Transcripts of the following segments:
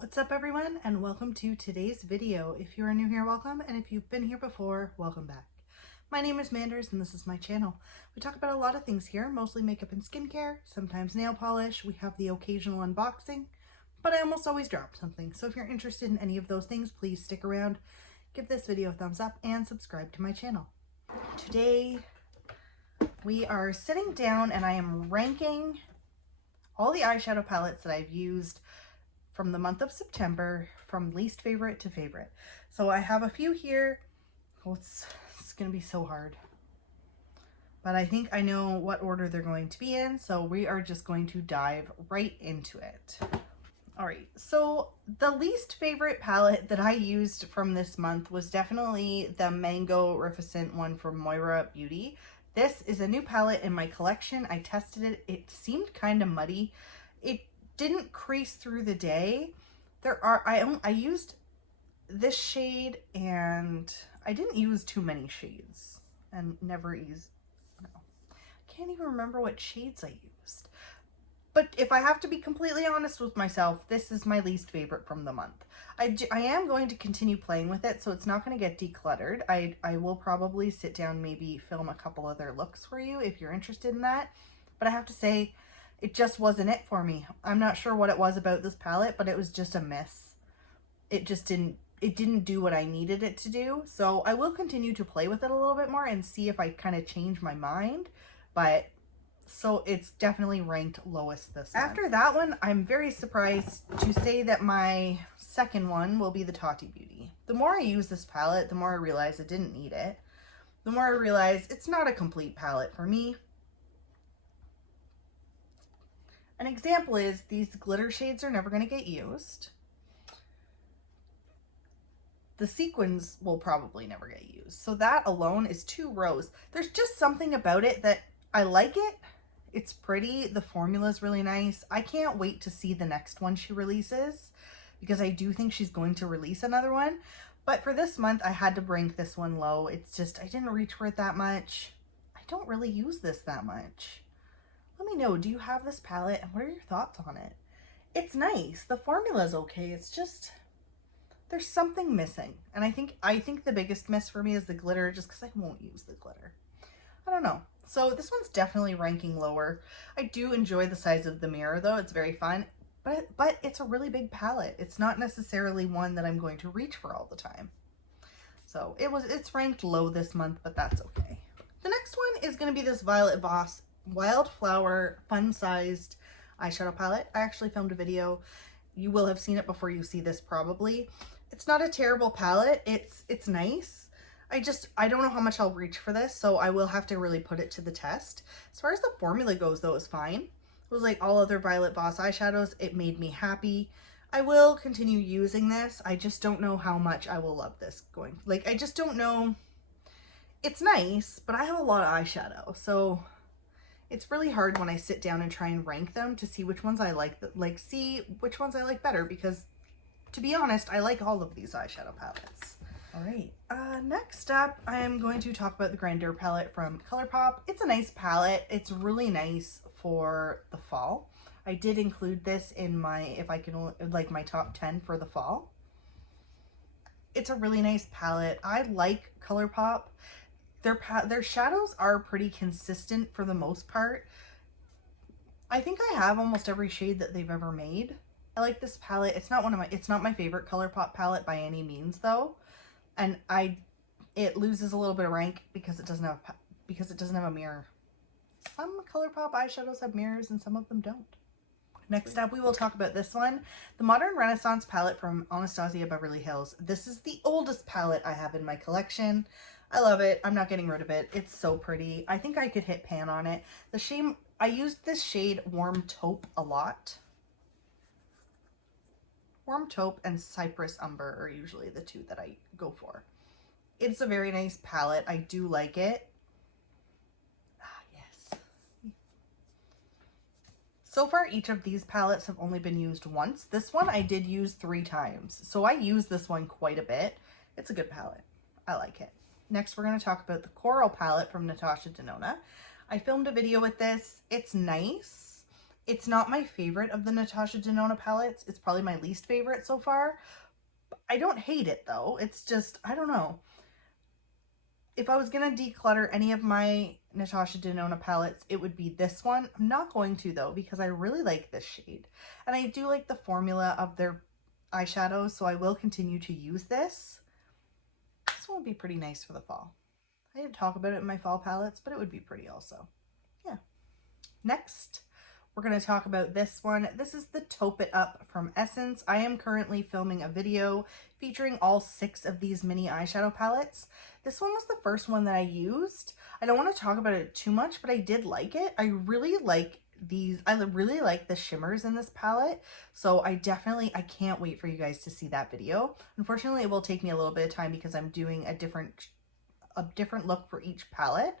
What's up everyone, and welcome to today's video. If you are new here, welcome, and if you've been here before, welcome back. My name is Manders and this is my channel. We talk about a lot of things here, mostly makeup and skincare, sometimes nail polish, we have the occasional unboxing, but I almost always drop something. So if you're interested in any of those things, please stick around, give this video a thumbs up, and subscribe to my channel. Today we are sitting down and I am ranking all the eyeshadow palettes that I've used from the month of September, from least favorite to favorite. So I have a few here. Oh, it's gonna be so hard, but I think I know what order they're going to be in, so we are just going to dive right into it. All right, so the least favorite palette that I used from this month was definitely the Mangoficent one from Moira Beauty. This is a new palette in my collection. I tested it. It seemed kind of muddy. It didn't crease through the day. I used this shade and I didn't use too many shades and never used, no, I can't even remember what shades I used. But if I have to be completely honest with myself, this is my least favorite from the month. I am going to continue playing with it, so it's not going to get decluttered. I will probably sit down, maybe film a couple other looks for you if you're interested in that. But I have to say, it just wasn't it for me. I'm not sure what it was about this palette, but it was just a miss. It didn't do what I needed it to do. So I will continue to play with it a little bit more and see if I kind of change my mind. But so it's definitely ranked lowest this month. After that one, I'm very surprised to say that my second one will be the Tati Beauty. The more I use this palette, the more I realize I didn't need it. The more I realize it's not a complete palette for me. An example is these glitter shades are never going to get used. The sequins will probably never get used. So that alone is 2 rows. There's just something about it that I like it. It's pretty. The formula is really nice. I can't wait to see the next one she releases because I do think she's going to release another one. But for this month, I had to rank this one low. It's just, I didn't reach for it that much. I don't really use this that much. Let me know, do you have this palette and what are your thoughts on it? It's nice. The formula is okay. It's just, there's something missing. And I think the biggest miss for me is the glitter, just because I won't use the glitter. I don't know. So this one's definitely ranking lower. I do enjoy the size of the mirror though. It's very fun, but it's a really big palette. It's not necessarily one that I'm going to reach for all the time. So it's ranked low this month, but that's okay. The next one is going to be this Violet Voss Wildflower fun-sized eyeshadow palette. I actually filmed a video. You will have seen it before you see this probably. It's not a terrible palette. It's nice. I don't know how much I'll reach for this, so I will have to really put it to the test. As far as the formula goes though, it was fine. It was like all other Violet Voss eyeshadows. It made me happy. I will continue using this. I just don't know how much I will love this going. Like, I just don't know. It's nice, but I have a lot of eyeshadow, so it's really hard when I sit down and try and rank them to see which ones I see which ones I like better, because to be honest, I like all of these eyeshadow palettes. All right, next up, I am going to talk about the Grandeur palette from Colourpop. It's a nice palette. It's really nice for the fall. I did include this in my, if I can, like my top 10 for the fall. It's a really nice palette. I like Colourpop. Their shadows are pretty consistent for the most part. I think I have almost every shade that they've ever made. I like this palette. It's not my favorite Colourpop palette by any means though. And it loses a little bit of rank because it doesn't have a mirror. Some Colourpop eyeshadows have mirrors and some of them don't. Next up, we will talk about this one, the Modern Renaissance palette from Anastasia Beverly Hills. This is the oldest palette I have in my collection. I love it. I'm not getting rid of it. It's so pretty. I think I could hit pan on it. I used this shade Warm Taupe a lot. Warm Taupe and Cypress Umber are usually the two that I go for. It's a very nice palette. I do like it. Ah, yes. So far, each of these palettes have only been used once. This one I did use 3 times. So I use this one quite a bit. It's a good palette. I like it. Next, we're going to talk about the Coral palette from Natasha Denona. I filmed a video with this. It's nice. It's not my favorite of the Natasha Denona palettes. It's probably my least favorite so far. I don't hate it though. It's just, I don't know. If I was going to declutter any of my Natasha Denona palettes, it would be this one. I'm not going to though, because I really like this shade. And I do like the formula of their eyeshadows, so I will continue to use this. This one would be pretty nice for the fall. I didn't talk about it in my fall palettes, but it would be pretty also. Yeah. Next, we're going to talk about this one. This is the Taupe It Up from Essence. I am currently filming a video featuring all 6 of these mini eyeshadow palettes. This one was the first one that I used. I don't want to talk about it too much, but I did like it. I really like these. I really like the shimmers in this palette. So I can't wait for you guys to see that video. Unfortunately, it will take me a little bit of time because I'm doing a different look for each palette.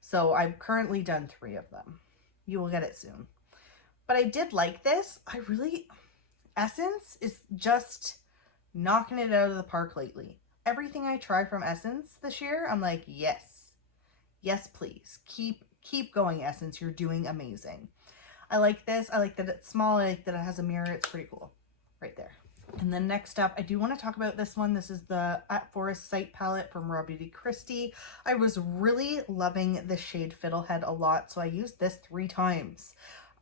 So I've currently done 3 of them. You will get it soon. But I did like this. Essence is just knocking it out of the park lately. Everything I try from Essence this year, I'm like, yes. Yes, please. Keep going, Essence. You're doing amazing. I like this. I like that it's small. I like that it has a mirror. It's pretty cool. Right there. And then next up, I do want to talk about this one. This is the At Forest Sight palette from Raw Beauty Christie. I was really loving the shade Fiddlehead a lot, so I used this 3 times.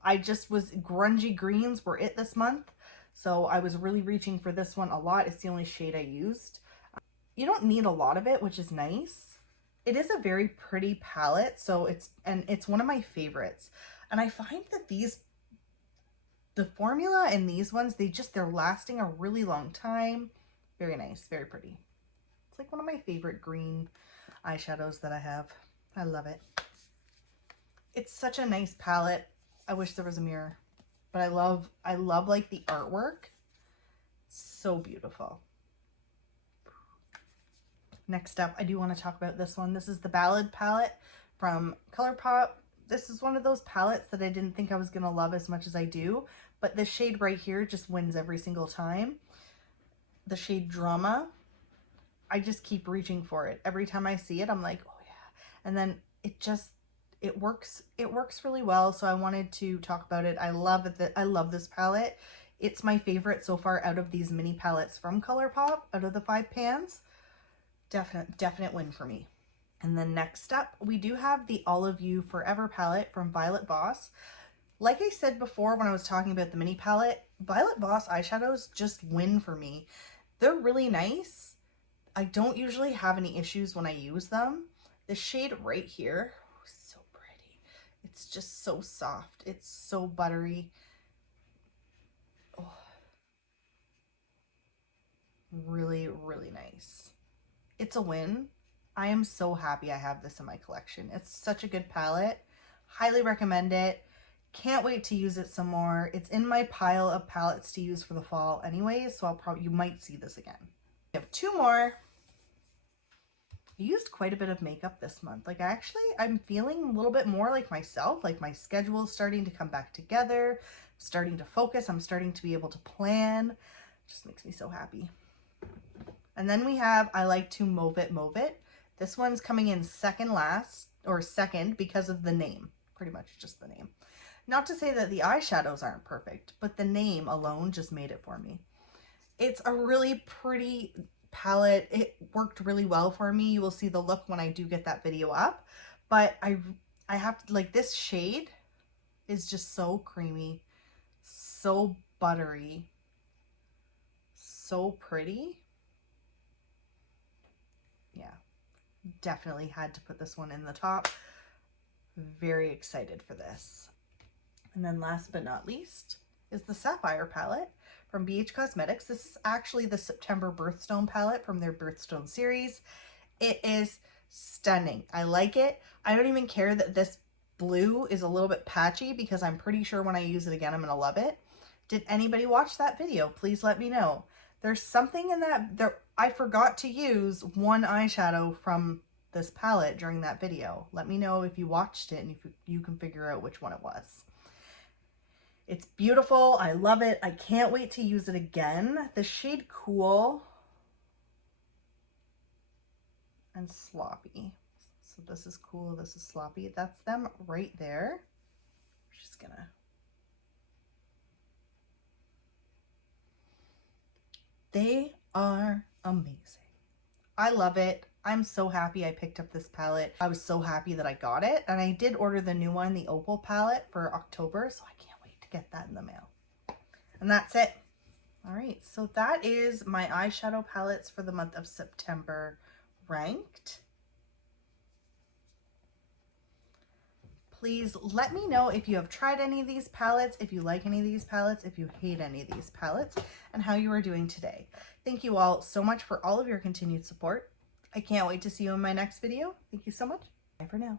Grungy greens were it this month, so I was really reaching for this one a lot. It's the only shade I used. You don't need a lot of it, which is nice. It is a very pretty palette, so it's one of my favorites. And I find that the formula in these ones, they're lasting a really long time. Very nice, very pretty. It's like one of my favorite green eyeshadows that I have. I love it. It's such a nice palette. I wish there was a mirror, but I love like the artwork. So beautiful. Next up, I do want to talk about this one. This is the Ballad palette from Colourpop. This is one of those palettes that I didn't think I was going to love as much as I do, but this shade right here just wins every single time. The shade Drama. I just keep reaching for it. Every time I see it, I'm like, oh yeah. And then it works really well, so I wanted to talk about it. I love this palette. It's my favorite so far out of these mini palettes from Colourpop, out of the 5 pans. Definite win for me. And then next up, we do have the All of You Forever palette from Violet Voss. Like I said before when I was talking about the mini palette, Violet Voss eyeshadows just win for me. They're really nice. I don't usually have any issues when I use them. The shade right here, so pretty. It's just so soft. It's so buttery. Oh, really, really nice. It's a win. I am so happy I have this in my collection. It's such a good palette. Highly recommend it. Can't wait to use it some more. It's in my pile of palettes to use for the fall anyways, so you might see this again. We have 2 more. I used quite a bit of makeup this month. Like I'm feeling a little bit more like myself. Like my schedule is starting to come back together. I'm starting to focus. I'm starting to be able to plan. It just makes me so happy. And then we have I Like to Mauve It, Mauve It. This one's coming in second because of the name. Pretty much just the name. Not to say that the eyeshadows aren't perfect, but the name alone just made it for me. It's a really pretty palette. It worked really well for me. You will see the look when I do get that video up. But I have to, like, this shade is just so creamy, so buttery, so pretty. Yeah, definitely had to put this one in the top. Very excited for this. And then last but not least is the Sapphire palette from BH Cosmetics. This is actually the September Birthstone palette from their Birthstone series. It is stunning. I like it. I don't even care that this blue is a little bit patchy because I'm pretty sure when I use it again, I'm going to love it. Did anybody watch that video? Please let me know. There's something in that. I forgot to use one eyeshadow from this palette during that video. Let me know if you watched it and if you can figure out which one it was. It's beautiful. I love it. I can't wait to use it again. The shade Cool and Sloppy. So this is Cool, this is Sloppy. That's them right there. Just gonna They are amazing. I love it. I'm so happy I picked up this palette. I was so happy that I got it. And I did order the new one, the Opal palette, for October. So I can't wait to get that in the mail. And that's it. All right. So that is my eyeshadow palettes for the month of September ranked. Please let me know if you have tried any of these palettes, if you like any of these palettes, if you hate any of these palettes, and how you are doing today. Thank you all so much for all of your continued support. I can't wait to see you in my next video. Thank you so much. Bye for now.